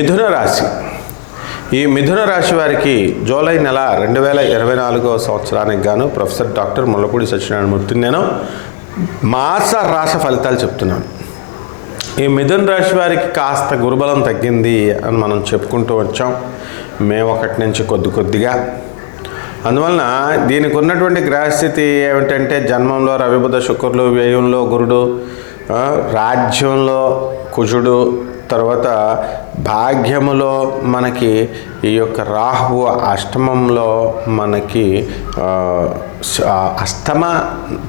మిథున రాశి. ఈ మిథున రాశి వారికి జూలై నెల 2024వ సంవత్సరానికి గాను ప్రొఫెసర్ డాక్టర్ ముల్లపూడి సత్యనారాయణమూర్తి నేను మాస రాశి ఫలితాలు చెప్తున్నాను. ఈ మిథున రాశి వారికి కాస్త గురుబలం తగ్గింది అని మనం చెప్పుకుంటూ వచ్చాం మే 1 నుంచి కొద్దిగా. అందువలన దీనికి ఉన్నటువంటి గ్రహస్థితి ఏమిటంటే జన్మంలో రవి బుధ శుక్రులు, వ్యయంలో గురుడు, రాజ్యంలో కుజుడు, తర్వాత భాగ్యములో మనకి ఈ యొక్క రాహువు, అష్టమంలో మనకి అష్టమ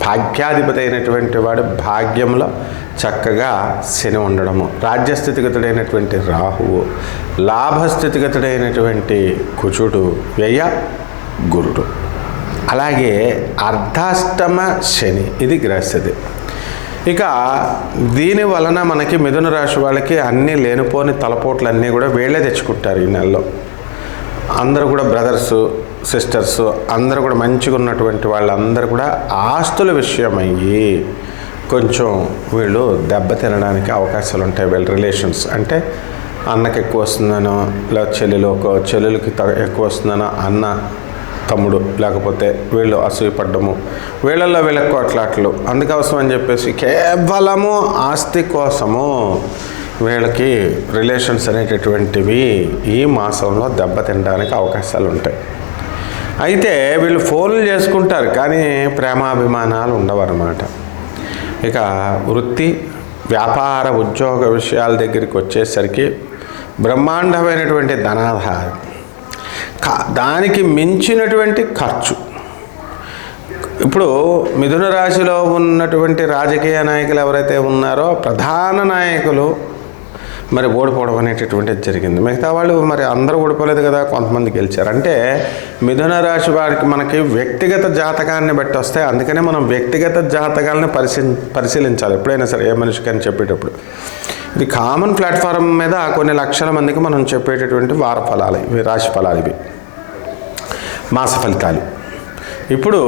భాగ్యాధిపతి అయినటువంటి వాడు భాగ్యంలో చక్కగా శని ఉండడము, రాజ్యస్థితిగతుడైనటువంటి రాహువు, లాభస్థితిగతుడైనటువంటి కుజుడు, వ్యయ గురుడు, అలాగే అర్ధాష్టమ శని. ఇది గ్రహస్థితి. ఇక దీని వలన మనకి మిథున రాశి వాళ్ళకి అన్నీ లేనిపోని తలపోట్లన్నీ కూడా వీళ్ళే తెచ్చుకుంటారు. ఈ నెలలో అందరూ కూడా బ్రదర్సు సిస్టర్సు అందరూ కూడా మంచిగా ఉన్నటువంటి వాళ్ళందరూ కూడా ఆస్తుల విషయమయ్యి కొంచెం వీళ్ళు దెబ్బ తినడానికి అవకాశాలు ఉంటాయి. వీళ్ళ రిలేషన్స్ అంటే అన్నకి ఎక్కువ వస్తుందనో, లేదా చెల్లెలకి ఎక్కువ వస్తుందనో అన్న తమ్ముడు, లేకపోతే వీళ్ళు అసూయపడ్డము, వీళ్ళల్లో వీళ్ళకి కొట్లాట్లు, అందుకోసం అని చెప్పేసి కేవలము ఆస్తి కోసము వీళ్ళకి రిలేషన్స్ అనేటటువంటివి ఈ మాసంలో దెబ్బ తినడానికి అవకాశాలు ఉంటాయి. అయితే వీళ్ళు ఫోన్లు చేసుకుంటారు కానీ ప్రేమాభిమానాలు ఉండవన్నమాట. ఇక వృత్తి, వ్యాపార, ఉద్యోగ విషయాల దగ్గరికి వచ్చేసరికి బ్రహ్మాండమైనటువంటి ధనాధారం, దానికి మించినటువంటి ఖర్చు. ఇప్పుడు మిథున రాశిలో ఉన్నటువంటి రాజకీయ నాయకులు ఎవరైతే ఉన్నారో ప్రధాన నాయకులు మరి ఓడిపోవడం అనేటటువంటిది జరిగింది. మిగతా వాళ్ళు మరి అందరూ ఓడిపోలేదు కదా, కొంతమంది గెలిచారు. అంటే మిథున రాశి వారికి మనకి వ్యక్తిగత జాతకాన్ని బట్టి వస్తాయి. అందుకనే మనం వ్యక్తిగత జాతకాలను పరిశీలించాలి ఎప్పుడైనా సరే ఏ మనిషికి అని చెప్పేటప్పుడు. ఇది కామన్ ప్లాట్ఫారం మీద కొన్ని లక్షల మందికి మనం చెప్పేటటువంటి వార ఫలాలు ఇవి, రాశి ఫలాలు ఇవి, మాస ఫలితాలు. ఇప్పుడు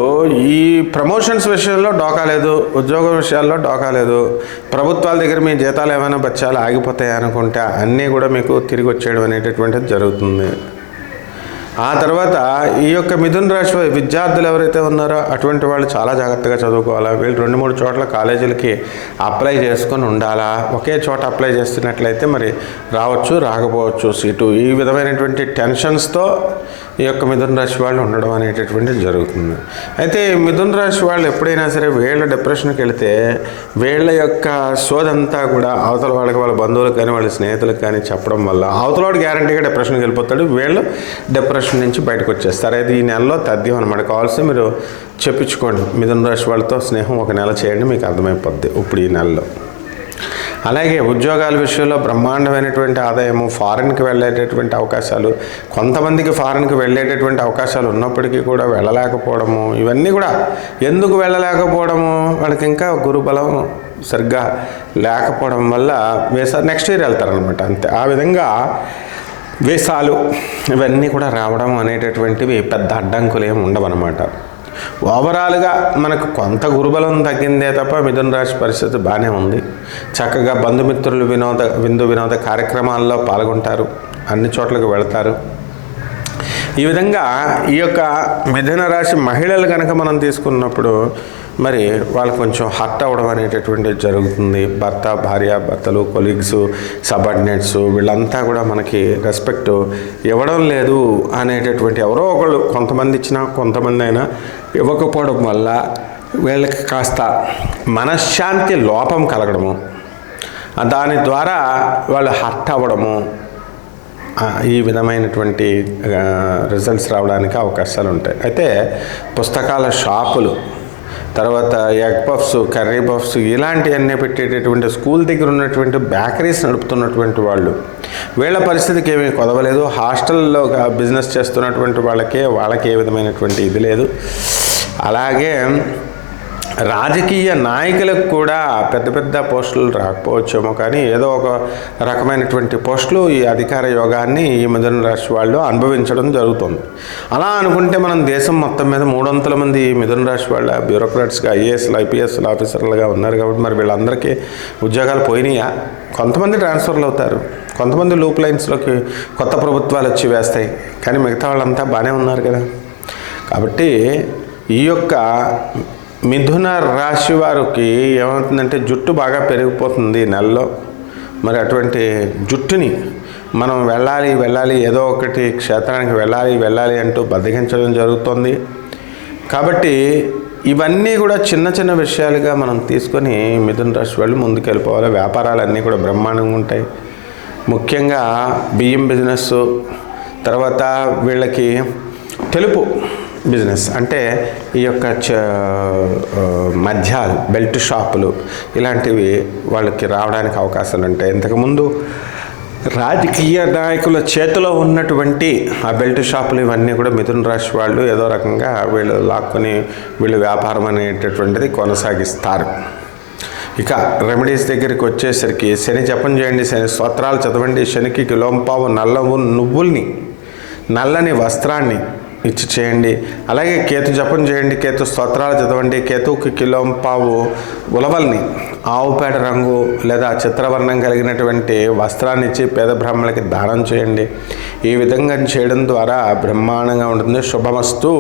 ఈ ప్రమోషన్స్ విషయంలో డోకా లేదు, ఉద్యోగ విషయాల్లో డోకా లేదు, ప్రభుత్వాల దగ్గర మీ జీతాలు ఏమైనా బచ్చాలు ఆగిపోతాయి అనుకుంటే అన్నీ కూడా మీకు తిరిగి వచ్చేయడం అనేటటువంటిది జరుగుతుంది. ఆ తర్వాత ఈ యొక్క మిథున రాశి విద్యార్థులు ఎవరైతే ఉన్నారో అటువంటి వాళ్ళు చాలా జాగ్రత్తగా చదువుకోవాలా. వీళ్ళు 2-3 చోట్ల కాలేజీలకి అప్లై చేసుకొని ఉండాలా. ఒకే చోట అప్లై చేస్తున్నట్లయితే మరి రావచ్చు, రాకపోవచ్చు సీటు. ఈ విధమైనటువంటి టెన్షన్స్తో ఈ యొక్క మిథున రాశి వాళ్ళు ఉండడం అనేటటువంటిది జరుగుతుంది. అయితే మిథున రాశి వాళ్ళు ఎప్పుడైనా సరే వీళ్ళ డిప్రెషన్కి వెళితే వీళ్ళ యొక్క సోదంతా కూడా అవతల వాళ్ళకి, వాళ్ళ బంధువులకు కానీ వాళ్ళ స్నేహితులకు కానీ చెప్పడం వల్ల అవతల వాడు గ్యారంటీగా డిప్రెషన్కి వెళ్ళిపోతాడు, వీళ్ళు డిప్రెషన్ నుంచి బయటకు వచ్చేస్తారు. అయితే ఈ నెలలో తథ్యం అనమాట. కావాల్సి మీరు చెప్పించుకోండి, మిథున రాశి వాళ్ళతో స్నేహం 1 నెల చేయండి, మీకు అర్థమైపోద్ది ఇప్పుడు ఈ నెలలో. అలాగే ఉద్యోగాల విషయంలో బ్రహ్మాండమైనటువంటి ఆదాయము, ఫారిన్కి వెళ్ళేటటువంటి అవకాశాలు, కొంతమందికి ఫారిన్కి వెళ్ళేటటువంటి అవకాశాలు ఉన్నప్పటికీ కూడా వెళ్ళలేకపోవడము, ఇవన్నీ కూడా ఎందుకు వెళ్ళలేకపోవడము, వాళ్ళకి ఇంకా గురుబలం సరిగ్గా లేకపోవడం వల్ల నెక్స్ట్ ఇయర్ వెళ్తారనమాట, అంతే. ఆ విధంగా వీసాలు ఇవన్నీ కూడా రావడం అనేటటువంటివి పెద్ద అడ్డంకులు ఏమి ఉండవన్నమాట. ఓవరాల్గా మనకు కొంత గురుబలం తగ్గిందే తప్ప మిథున రాశి పరిస్థితి బాగానే ఉంది. చక్కగా బంధుమిత్రులు విందు వినోద కార్యక్రమాల్లో పాల్గొంటారు, అన్ని చోట్లకు వెళతారు. ఈ విధంగా ఈ యొక్క మిథున రాశి మహిళలు కనుక మనం తీసుకున్నప్పుడు మరి వాళ్ళు కొంచెం హర్ట్ అవ్వడం అనేటటువంటిది జరుగుతుంది. భార్యాభర్తలు, కొలీగ్స్, సబార్డినేట్స్ వీళ్ళంతా కూడా మనకి రెస్పెక్ట్ ఇవ్వడం లేదు అనేటటువంటి, ఎవరో ఒకళ్ళు కొంతమంది ఇచ్చినా కొంతమంది అయినా ఇవ్వకపోవడం వల్ల వీళ్ళకి కాస్త మనశ్శాంతి లోపం కలగడము, దాని ద్వారా వాళ్ళు హర్ట్ అవ్వడము, ఈ విధమైనటువంటి రిజల్ట్స్ రావడానికి అవకాశాలు ఉంటాయి. అయితే పుస్తకాల షాపులు, తర్వాత ఎగ్ పఫ్స్, కర్రీ పఫ్స్ ఇలాంటివన్నీ పెట్టేటటువంటి స్కూల్ దగ్గర ఉన్నటువంటి బేకరీస్ నడుపుతున్నటువంటి వాళ్ళు, వీళ్ళ పరిస్థితికి ఏమీ కొదవలేదు. హాస్టల్లో బిజినెస్ చేస్తున్నటువంటి వాళ్ళకి ఏ విధమైనటువంటి ఇది లేదు. అలాగే రాజకీయ నాయకులకు కూడా పెద్ద పెద్ద పోస్టులు రాకపోవచ్చేమో, కానీ ఏదో ఒక రకమైనటువంటి పోస్టులు ఈ అధికార యోగాన్ని ఈ మిథున రాశి వాళ్ళు అనుభవించడం జరుగుతుంది. అలా అనుకుంటే మనం దేశం మొత్తం మీద 300 మంది మిథున రాశి వాళ్ళ బ్యూరోక్రాట్స్గా, ఐఏఎస్లు, ఐపీఎస్లు ఆఫీసర్లుగా ఉన్నారు కాబట్టి మరి వీళ్ళందరికీ ఉద్యోగాలు పోయినాయా? కొంతమంది ట్రాన్స్ఫర్లు అవుతారు, కొంతమంది లూప్ లైన్స్లోకి కొత్త ప్రభుత్వాలు వచ్చి వేస్తాయి, కానీ మిగతా వాళ్ళంతా బాగానే ఉన్నారు కదా. కాబట్టి ఈ యొక్క మిథున రాశి వారికి ఏమవుతుందంటే జుట్టు బాగా పెరిగిపోతుంది ఈ నెలలో. మరి అటువంటి జుట్టుని మనం వెళ్ళాలి ఏదో ఒకటి క్షేత్రానికి వెళ్ళాలి అంటూ బద్దగించడం జరుగుతుంది. కాబట్టి ఇవన్నీ కూడా చిన్న చిన్న విషయాలుగా మనం తీసుకొని మిథున రాశి వాళ్ళు ముందుకు వెళ్ళిపోవాలి. వ్యాపారాలన్నీ కూడా బ్రహ్మాండంగా ఉంటాయి. ముఖ్యంగా బియ్యం బిజినెస్, తర్వాత వీళ్ళకి తెలుపు బిజినెస్ అంటే ఈ యొక్క మధ్యాలు, బెల్ట్ షాపులు ఇలాంటివి వాళ్ళకి రావడానికి అవకాశాలు ఉంటాయి. ఇంతకుముందు రాజకీయ నాయకుల చేతిలో ఉన్నటువంటి ఆ బెల్ట్ షాపులు ఇవన్నీ కూడా మిథున రాశి వాళ్ళు ఏదో రకంగా వీళ్ళు లాక్కొని వీళ్ళు వ్యాపారం అనేటటువంటిది కొనసాగిస్తారు. ఇక రెమెడీస్ దగ్గరికి వచ్చేసరికి శని జపం చేయండి, శని స్తోత్రాలు చదవండి, శనికి కిలోంపావు నువ్వుల్ని నల్లని వస్త్రాన్ని ఇచ్చి చేయండి. అలాగే కేతు జపం చేయండి, కేతు స్తోత్రాలు చదవండి, కేతువుకి కిలోంపావు ఉలవల్ని ఆవు పేడ రంగు లేదా చిత్రవర్ణం కలిగినటువంటి వస్త్రాన్ని ఇచ్చి పేద బ్రాహ్మణులకి దానం చేయండి. ఈ విధంగా చేయడం ద్వారా బ్రహ్మాండంగా ఉంటుంది. శుభమస్తు.